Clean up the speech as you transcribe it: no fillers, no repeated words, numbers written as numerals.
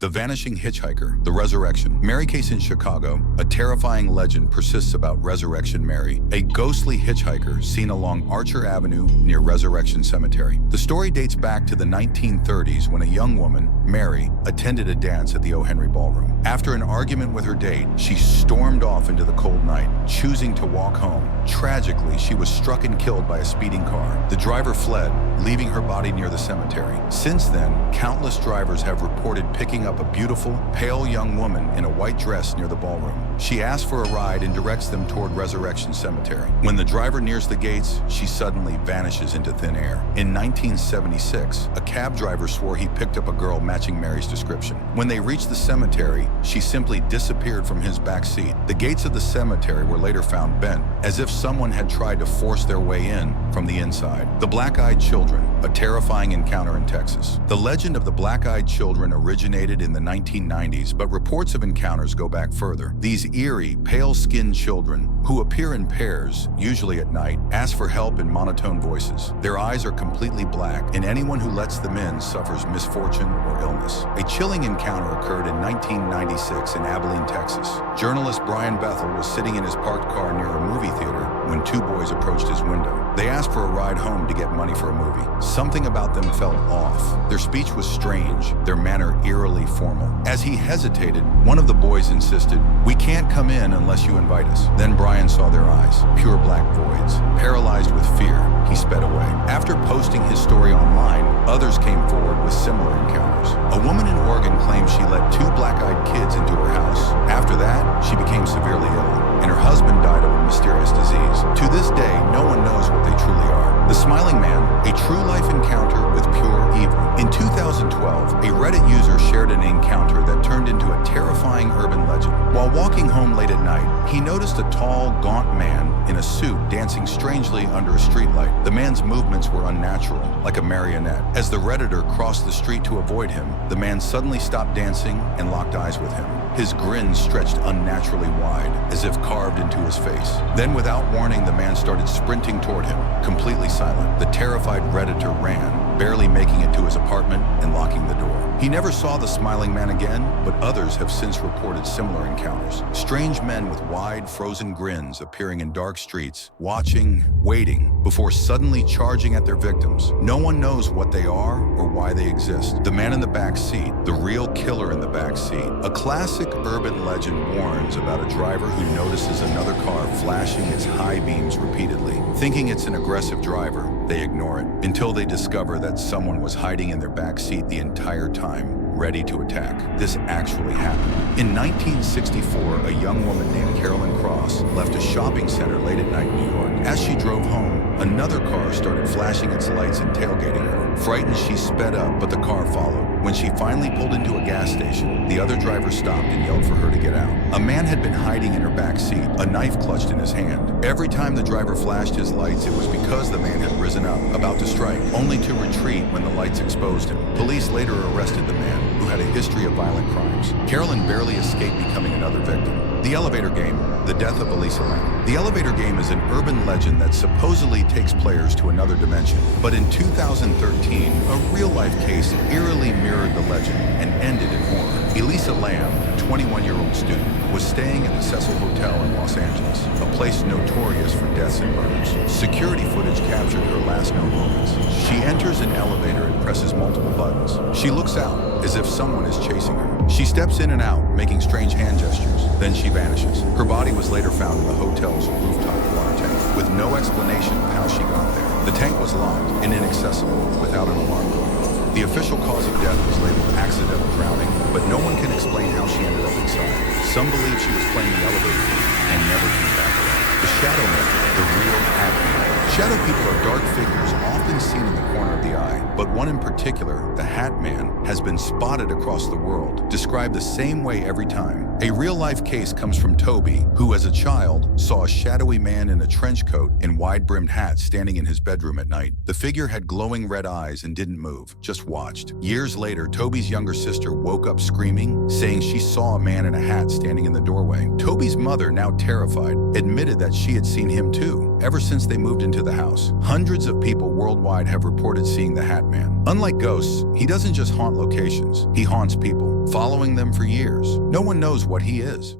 The Vanishing Hitchhiker, the Resurrection. Mary case in Chicago, a terrifying legend persists about Resurrection Mary, a ghostly hitchhiker seen along Archer Avenue near Resurrection Cemetery. The story dates back to the 1930s when a young woman, Mary, attended a dance at the O. Henry Ballroom. After an argument with her date, she stormed off into the cold night, choosing to walk home. Tragically, she was struck and killed by a speeding car. The driver fled, leaving her body near the cemetery. Since then, countless drivers have reported picking up a beautiful, pale young woman in a white dress near the ballroom. She asks for a ride and directs them toward Resurrection Cemetery. When the driver nears the gates, she suddenly vanishes into thin air. In 1976, a cab driver swore he picked up a girl matching Mary's description. When they reached the cemetery, she simply disappeared from his back seat. The gates of the cemetery were later found bent, as if someone had tried to force their way in from the inside. The Black-Eyed Children, a terrifying encounter in Texas. The legend of the Black-Eyed Children originated in the 1990s, but reports of encounters go back further. These eerie, pale-skinned children, who appear in pairs, usually at night, ask for help in monotone voices. Their eyes are completely black, and anyone who lets them in suffers misfortune or illness. A chilling encounter occurred in 1996 in Abilene, Texas. Journalist Brian Bethel was sitting in his parked car near a movie theater when two boys approached his window. They asked for a ride home to get money for a movie. Something about them felt off. Their speech was strange, their manner eerily formal. As he hesitated, one of the boys insisted, "We can't come in unless you invite us." Then Brian saw their eyes, pure black voids. Paralyzed with fear, he sped away. After posting his story online, others came forward with similar encounters. A woman in Oregon claimed she let two black-eyed kids into her house. After that, she became severely ill, and her husband died of a mysterious disease. To this day, no one knows what they truly are. The Smiling Man, a true-life encounter with pure evil. In 2012, a Reddit user shared an encounter that turned into a terrifying urban legend. While walking home late at night, he noticed a tall, gaunt man in a suit dancing strangely under a streetlight. The man's movements were unnatural, like a marionette. As the Redditor crossed the street to avoid him, the man suddenly stopped dancing and locked eyes with him. His grin stretched unnaturally wide, as if carved into his face. Then, without warning, the man started sprinting toward him, completely silent. The terrified Redditor ran, barely making it to his apartment and locking the door. He never saw the Smiling Man again, but others have since reported similar encounters. Strange men with wide, frozen grins appearing in dark streets, watching, waiting, before suddenly charging at their victims. No one knows what they are or why they exist. The man in the back seat, the real killer in the back seat. A classic urban legend warns about a driver who notices another car flashing its high beams repeatedly. Thinking it's an aggressive driver, they ignore it, until they discover that someone was hiding in their back seat the entire time, ready to attack. This actually happened. In 1964, a young woman named Carolyn Cross left a shopping center late at night in New York. As she drove home, another car started flashing its lights and tailgating her. Frightened, she sped up, but the car followed. When she finally pulled into a gas station, the other driver stopped and yelled for her to get out. A man had been hiding in her back seat, a knife clutched in his hand. Every time the driver flashed his lights, it was because the man had risen up, about to strike, only to retreat when the lights exposed him. Police later arrested the man, who had a history of violent crimes. Carolyn barely escaped becoming another victim. The Elevator Game, the death of Elisa. The Elevator Game is an urban legend that supposedly takes players to another dimension. But in 2013, a real-life case eerily mirrored the legend and ended in horror. Elisa Lamb, a 21-year-old student, was staying at the Cecil Hotel in Los Angeles, a place notorious for deaths and murders. Security footage captured her last known moments. She enters an elevator and presses multiple buttons. She looks out, as if someone is chasing her. She steps in and out, making strange hand gestures. Then she vanishes. Her body was later found in the hotel's rooftop water tank, with no explanation of how she got there. The tank was locked and inaccessible, without an alarm going off. The official cause of death was labeled accidental drowning, but no one can explain how she ended up inside. Some believe she was playing the elevator game and never came back alive. The Shadow Man, the real Hat Man. Shadow people are dark figures often seen in the corner of the eye, but one in particular, the Hat Man, has been spotted across the world, described the same way every time. A real-life case comes from Toby, who as a child saw a shadowy man in a trench coat and wide-brimmed hat standing in his bedroom at night. The figure had glowing red eyes and didn't move, just watched. Years later, Toby's younger sister woke up screaming, saying she saw a man in a hat standing in the doorway. Toby's mother, now terrified, admitted that she had seen him too, ever since they moved into the house. Hundreds of people worldwide have reported seeing the Hat Man. Unlike ghosts, he doesn't just haunt locations, he haunts people. following them for years. No one knows what he is.